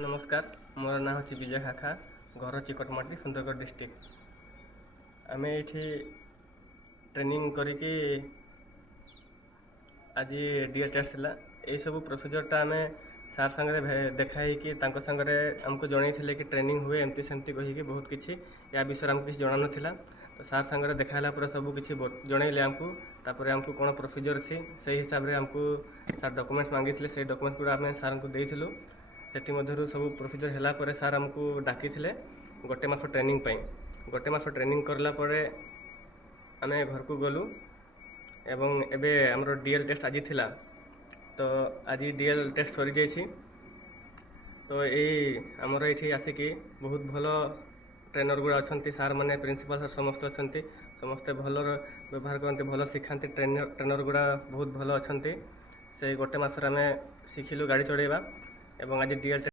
नमस्कार मोर ना हूँ विजय खाखा घर चिकटमाटी सुंदरगढ़ डिस्ट्रिक्ट। आम ये ट्रेनिंग करके आज डीएल टेस्ट थिला यही सब प्रोसीजरटा आम सार संगे देखाई कि संगे आमको जन कि ट्रेनिंग हुए एमती सेमती कहीकि बहुत किसी या विषय आमको किसी जन नाला। तो सार संगे देखाला सब किसी जनइले आमको तापर आमको कौन प्रोसीजर अच्छी से हिसाब से आमको सार डॉक्यूमेंट्स मांगी से डॉक्यूमेंट्स गुड़ा आम सार को देइथिलु। से सब प्रोसीजर है सार आमको डाकी गोटे मास ट्रेनिंग गोटे मास ट्रेनिंग करला आम घर को गलु एवं एबे हमरो डीएल टेस्ट आज थिला। तो आज डीएल टेस्ट सरी जाइए। तो यही आमर ये आसिकी बहुत भल ट्रेनर गुड़ा अच्छा सार मैंने प्रिंसिपल सर समस्त अच्छा समस्ते भल व्यवहार करते भल शिखाती ट्रेनर गुड़ा बहुत भल अच्छा से गोटे मास आम शिखिलु गाड़ी चढ़ेवा एवं आज डीएल